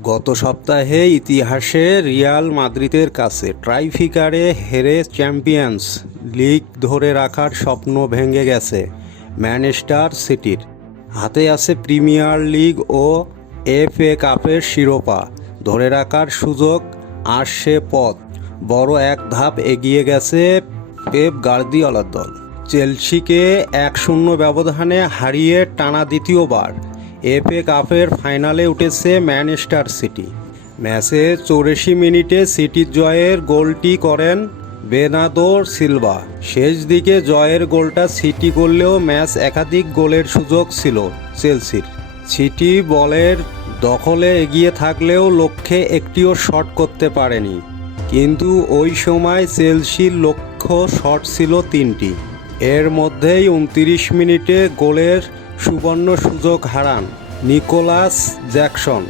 গত সপ্তাহে ইতিহাসে রিয়াল মাদ্রিদের কাছে ট্রাইফিকারে হেরে চ্যাম্পিয়ন্স লিগ ধরে রাখার স্বপ্ন ভেঙে গেছে ম্যানচেস্টার সিটির। হাতে আছে প্রিমিয়ার লিগ ও এফ এ কাপের শিরোপা। ধরে রাখার সুযোগ আসছে পথ। বড় এক ধাপ এগিয়ে গেছে পেপ গার্দিওলার দল। চেলসিকে এক শূন্য ব্যবধানে হারিয়ে টানা দ্বিতীয়বার এফএ কাপের ফাইনালে উঠেছে ম্যানচেস্টার সিটি। ম্যাচে চৌরাশি মিনিটে সিটির জয়ের গোলটি করেন বেনাদোর সিলভা। শেষ দিকে জয়ের গোলটা সিটি করলেও ম্যাচ একাধিক গোলের সুযোগ ছিল চেলসির। সিটি বলের দখলে এগিয়ে থাকলেও লক্ষ্যে একটিও শট করতে পারেনি। কিন্তু ওই সময় চেলসির লক্ষ্য শট ছিল তিনটি। এর মধ্যেই উনত্রিশ মিনিটে গোলের সুবর্ণ সুযোগ হারান নিকোলাস জ্যাকসন।